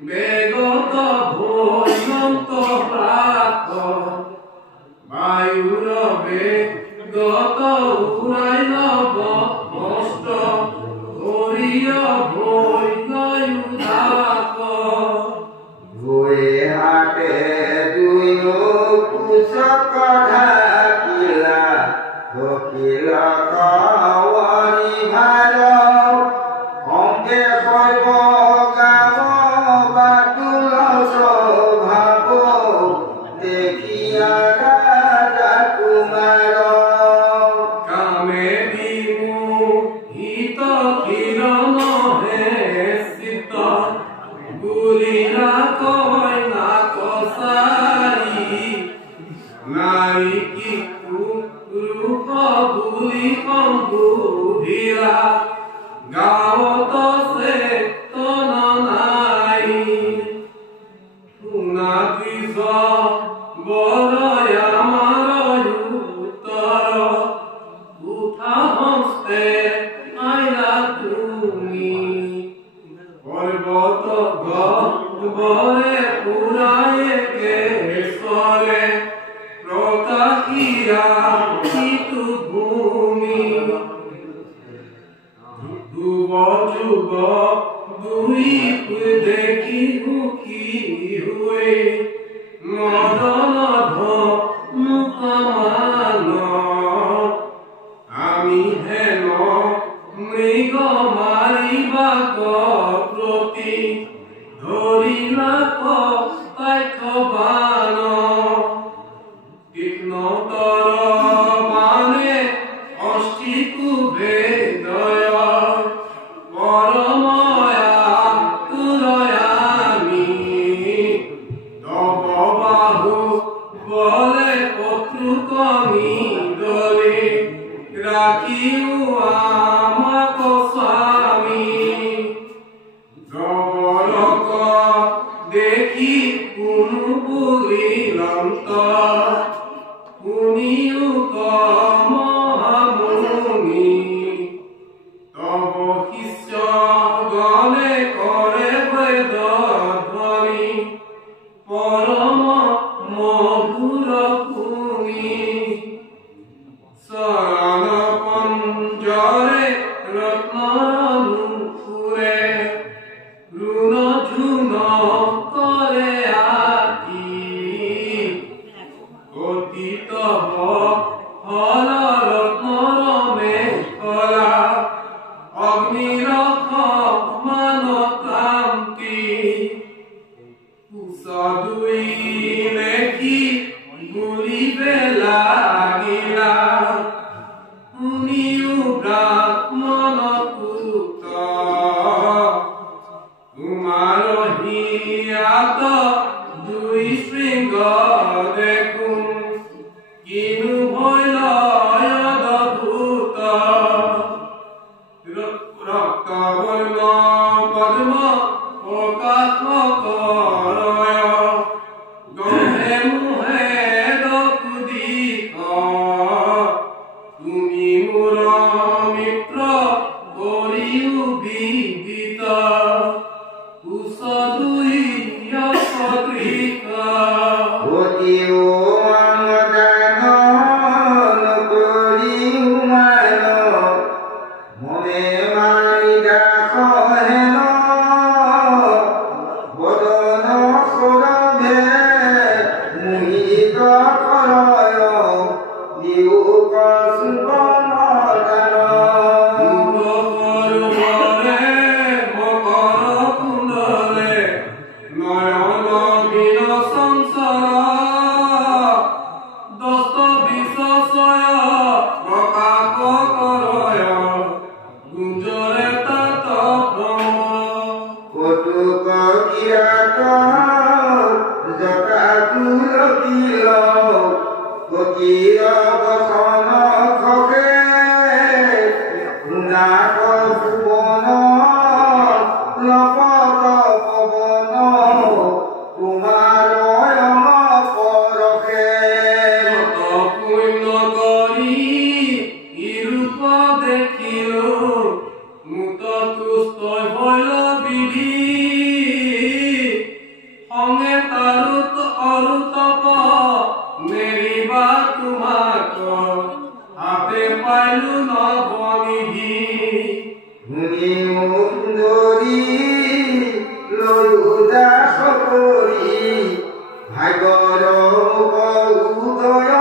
বেগত ভৈয়ন্ত প্রাত বায়ুর বেগত উড়াই লব নষ্ট হরিয় ভৈলয় উদাত ভয়ে হাতে দুয়ো কুশক ঢাকিলা ভকিল কওয়ারি ভার অঙ্গে কইব গাব বাতুল স্বভাব দেখিয়া রাজা কুমার কামে বিমোহিত কিরণ হে সিত গুলিলা কয় না কসারি নারী কি রূপ বুলি কম্বুধিরা গাঁৱত সে তন নাই শুনা পিছ বৰয় আমাৰ উত্তৰ উঠা হস্তে আইলা তুমি পৰ্বত গৰে পুৰায়ে কেশৰে প্ৰকাশিয়া সিটো ভূমি যুৱ যুৱ দুই দেখি সুখী হৈ মদন ধমান আমি হেন মৃগ মাৰিবা প্ৰতি ধৰিলা কাক্ষ্যবান তীক্ষ্ণতৰ মানে অষ্টিকু ভেদয় পৰময়া তুৰয়ামি তব বাহু বলে পত্ৰুকমি দলে ৰাখিও আমাক স্বামী জবৰক দেখি কোনো বুলিলন্ত শুনিও মহামুনি তব শিষ্য গণে কৰে বেদ ধ্বনি পৰম মধুৰ শুনি চৰণ পঞ্জৰে ৰত্ননুপুৰে ৰুণ ঝুন কৰে আকি অতীত হল ৰত্নৰমে কলা অগ্নিৰথ মান কান্তি দুই লেখি বুলিবে লাগিলা শুনিও ব্ৰাহ্মণ পুত তোমাৰ হিয়াত দুই শৃংগ দেখোন কিনো ভৈলয়দভূত ৰক্তবৰ্ণ পদ্ম প্ৰকাশ কৰয় গহে মুহে দকুদিক তুমি মোৰ মিত্ৰ কৰিও বিদিত কুশ দুই সদৃশ অতিও আমদান নকৰিও মান মনে মাৰি দাসহেন বদন সৰভে মোহিত কৰয় দিওক তুষ্ট ভৈল বিধি কৰি ভাগ্যৰ উদয়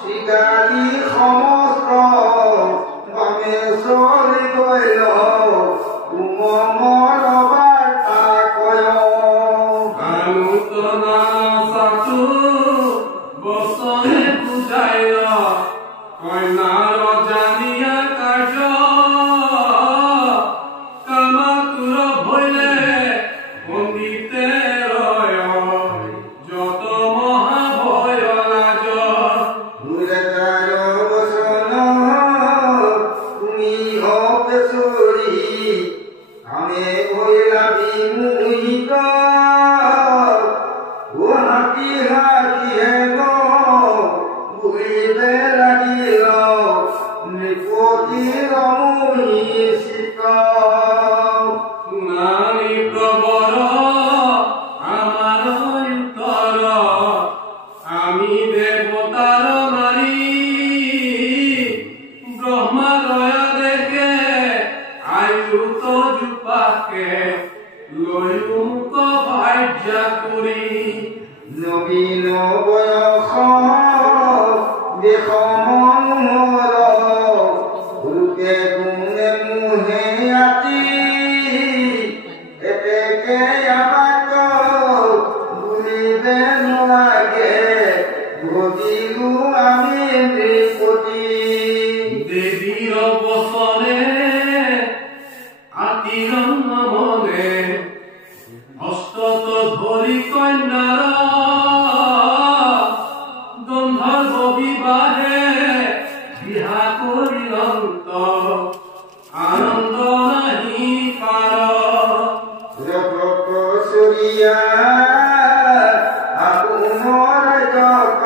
শ্ৰীকালী সমস্ত বামে চলি গল উমৰ বাৰ্তা কয় আলোচনা চাচো বচনে বুজাই কন্যাৰ জানিয়া কাৰ্য কামাতুৰ ভৈলে পণ্ডিতে ৰয় যত মহাভয় লাজ বচন তুমি অপেচৰি আমি হইলা বিমোহিত ও হাতী হাতী হেন বুলিবে লাগিল নৃপতিৰ মোহিত শুনানি প্ৰবৰ আমাৰ উত্তৰ আমি দেৱতাৰ নাৰী ব্ৰহ্মাদয়া দেখে আয়ুত জোপাকে লৈও মুক ভাৰ্যা কৰি নবীন বয়স বিষমৰ ৰূপে গুণে মোহে আতি এতেকে আমাক বুলিবে নালাগে ভজিলো আমি নৃপতি দেৱীৰ বচনে আতিৰ মনে হস্তত ধৰি কন্যাৰ গন্ধৰ্ব বিবাহে বিহা কৰিলন্ত আনন্দ নাহি পাৰ চৰিয়া আপোনাৰ জক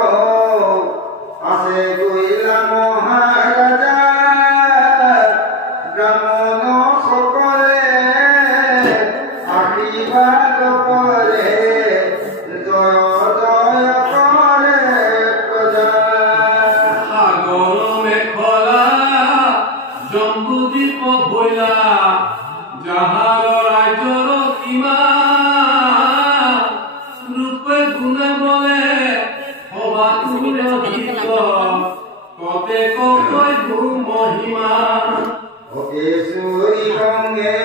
আছে গৈলা মহাৰাজা ব্ৰাহ্মণ সকলে আশীৰ্বাদ কৰে জয় জয় কৰে প্ৰজা সাগৰ মেখলা জম্বুদ্বীপ ভৈলা যাহাৰ ৰাজ্যৰ সীমা ৰূপে গুণে বলে সবাতোৰ অধিক কতে কৈ মহিমা অকেশ্বৰী ৰঙে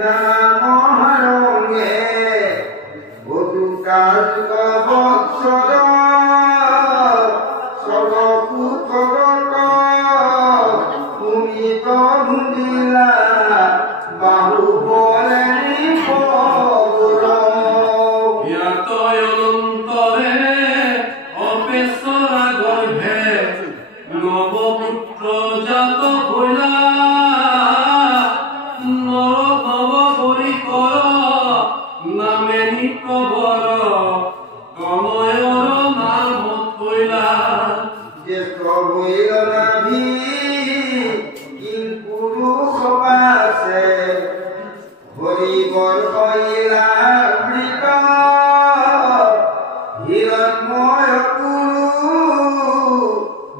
নামহাৰঙে বধুকাজুক বৎসৰ সৰ্বপুত্ৰক ভূমিত ভুন্দিলা বাহুবলে নিপগুৰ ইয়াতয় অনন্তৰে অপেশ্বৰা গৰ্ভে নৱপুত্ৰ জাত ভৈলা নৰ নৱ পৰিকৰ নামে নিকবৰ তনয়ৰ নাম থৈলা জ্যেষ্ঠ হৈল নাভি কিং পুৰুষ পাছে হৰিবৰ কইলা বৃত হিৰণ্ময় কুৰু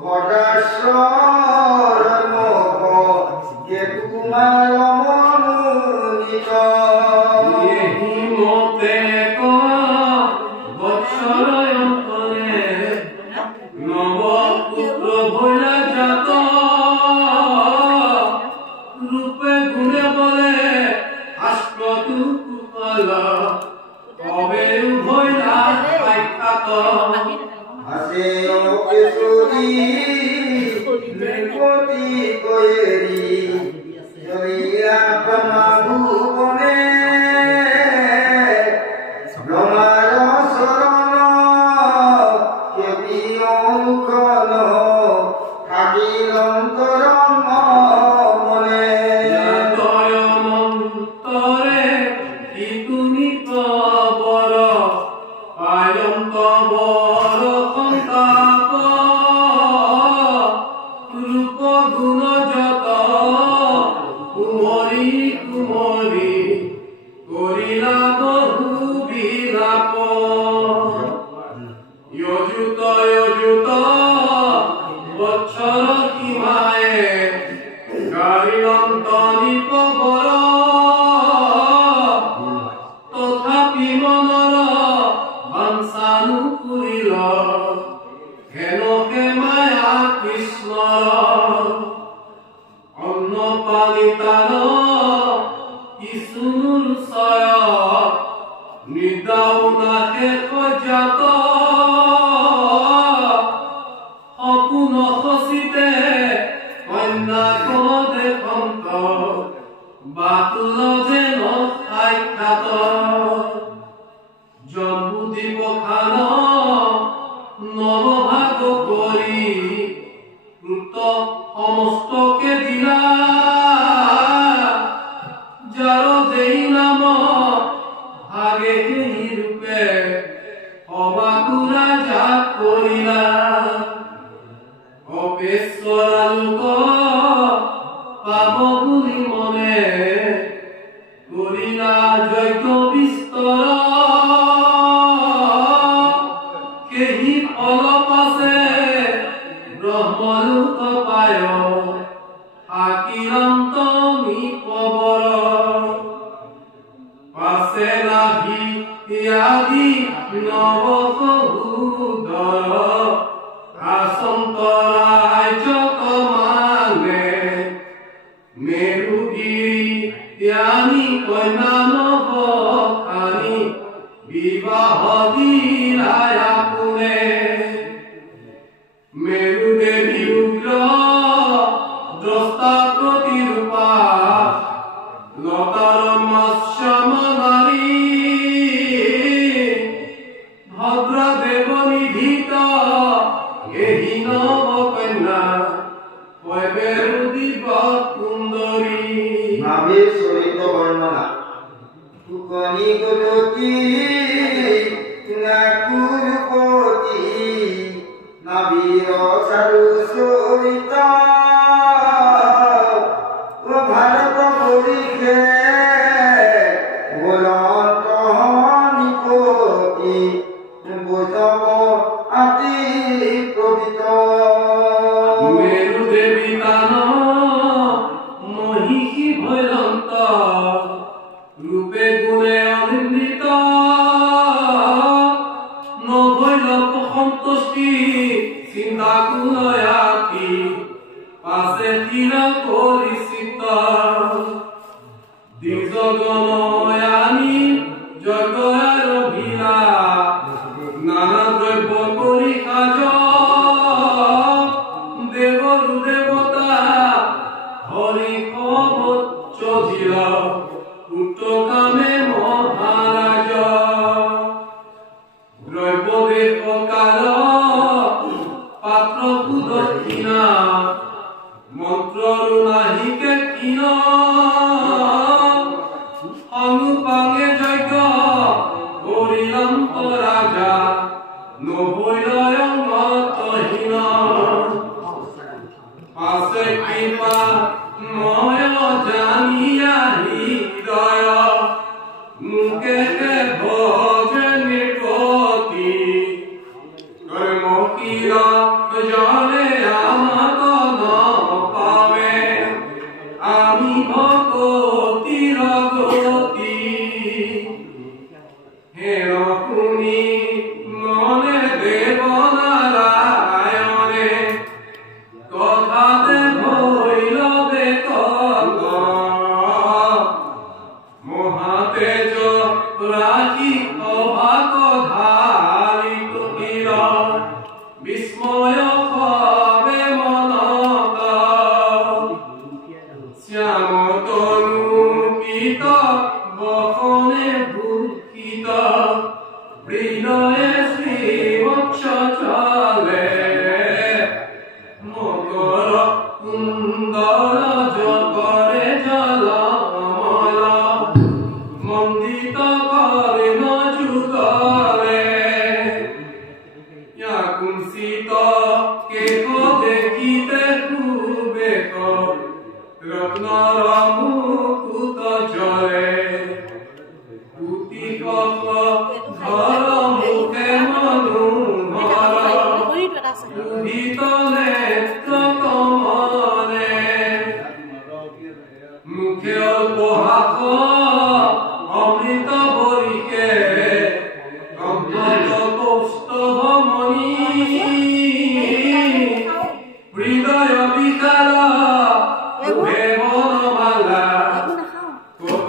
ভদাশ্বৰ মহ তোমাৰ মনোনীত এহি মতে ক বৎসৰ অন্তৰে নৱপুত্ৰ ভৈলা জাত ৰূপে গুণে বলে আস্পতু কুশল কবে ভৈলা সাক্ষাৎ আছে অকেশ্বৰী নৃপতি কৈৰী জয়ীৰা ব্ৰহ্মা ভুৱনে ব্ৰহ্মাৰ চৰণ কেবি অনুকল থাকিল অন্তৰম মনে জাতয় অনন্তৰে ইতুনি কবৰ পায়ন্ত বৰ সন্তাপ ৰূপ গুণ যত কুমৰী কুমৰী কৰিলা বহু বিলাপ যজুত যজুত বৎসৰ সীমায়ে গাৰিলন্ত নিপবৰ ইসুর ছায়া নিদাও নাকে খজাত সপোন খচিতে কন্যা কদে খন্ত বাতুল যেন সাক্ষাৎ জম্বুদ্বীপ খান নবভাগ কৰি কৃত সমস্তকে দিলা যাৰ যেই নাম ভাগে সেই ৰূপে অবাকুৰা জাত কৰিলা অপেশ্বৰা লোক পাব বুলি মনে কৰিলা যজ্ঞ বিস্তৰ কেহি ফল পাছে ব্ৰহ্মলোক পায় আকিৰন্ত নিপবৰ পাছে নাভি আদি নৱসহোদৰ আচন্তৰাজ্য কমালে মেৰুগিৰি ত্যানি কন্যা নবখানি বিবাহ দিৰায়া কোনে মেৰু দেৱী উগ্ৰ দ্ৰষ্টা প্ৰতিৰূপা লতাৰ মৎস্যমনাৰী ভদ্ৰ দেৱ নিধিত এহি নবকন্যা কৈবেৰু দিব সুন্দৰী নাভিৰ চৰিত বৰ্ণনা ফুকনি গলতি নাকুৰপতি নাভিৰ চাৰু চৰিত ভাৰত পৰিখে গোলন্ত নিপতি বৈষ্ণৱ আতি পবিত্ৰ মেৰু দেৱী কান মহিষী ভৈৰন্ত ৰূপে গুণে অনিন্দিত নভৈল সন্তুষ্টি চিন্তা গুণয়াতি পাছে তীৰ পৰিচিত দ্বিজগণয়ানি যজ্ঞৰ ভিলা নানা দ্ৰব্য কৰি সাজ দেৱৰু দেৱতা হৰি কবচ ধীৰ পুত্ৰকামে মহাৰাজ দ্ৰব্য দেৱ কাল পাত্ৰ দক্ষিণা মন্ত্ৰৰু নাহিকে ক্ষীণ অনুপাঙে যজ্ঞ কৰিলন্ত ৰাজা নভৈলয় মতহীন পাছে কৃপা ময় জানিয়া হৃদয় মুকে ভজে নিকটি কৰ্মকীৰ জনে আমাক নপাৱে আমি ভকতিৰ গতি হেৰ শুনি মনে দেৱ নাৰায়ণে কথাতে ভৈৰৱে কব মহাতেজ ৰাশি অভাগ ধাৰি কুটিৰ বিস্ময় ভাৱে মনত শ্যাম তনুকিত বসনে ভূষিত হৃদয়ে শ্ৰীবৎস চলে মকৰ কুন্দৰ জগৰে জলমল মন্দিত কৰে নযুগলে কুঞ্চিত কেশ দেখিতে সুবেশ ৰত্নৰ মুকুত জৰে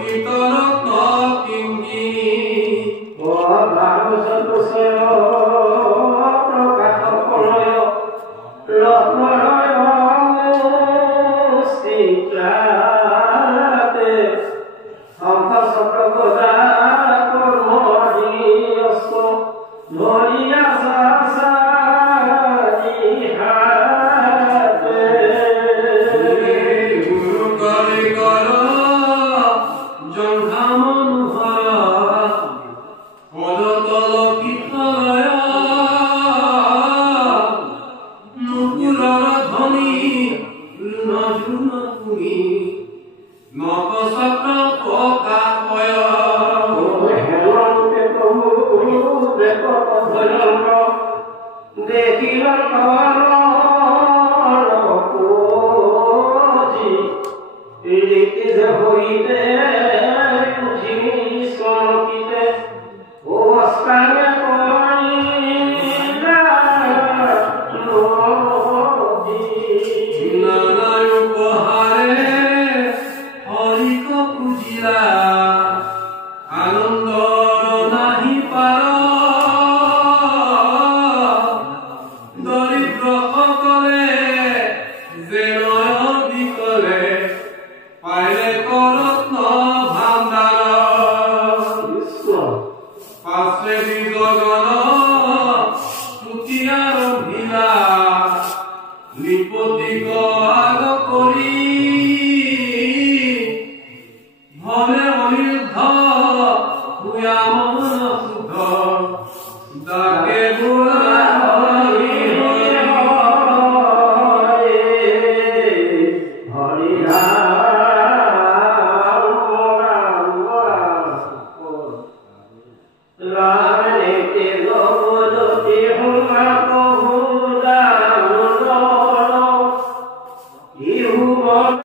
আলোকিত রত্ন কিঙ্কিনী ও ভানু সন্তোষয় প্রকাশ প্রলয় রত্নময় মুষ্টিক্রাতে শঙ্খ চক্র গদা কর্মদিয়স্ত ধরিয়া গুরু করে কর জঙ্ঘা মনোহর পদতল কিতলয় নুপুরর ধ্বনি লুণ পুনি নকচক্র প্রকাশয় দেখিল রীতি হইতে বুঝিনি সমকিতে ও স্থানে নানায় উপহারে হরিক পুজিলা আনন্দ নাহি পার দরিদ্র সকলে যে নয় বিকলে পাইলে করত্ন ভাণ্ডার পাশে বিজগণ তুতিয়ার ভিলা লিপতিক আগ করি ভলে অনির্ধ ভূয়াম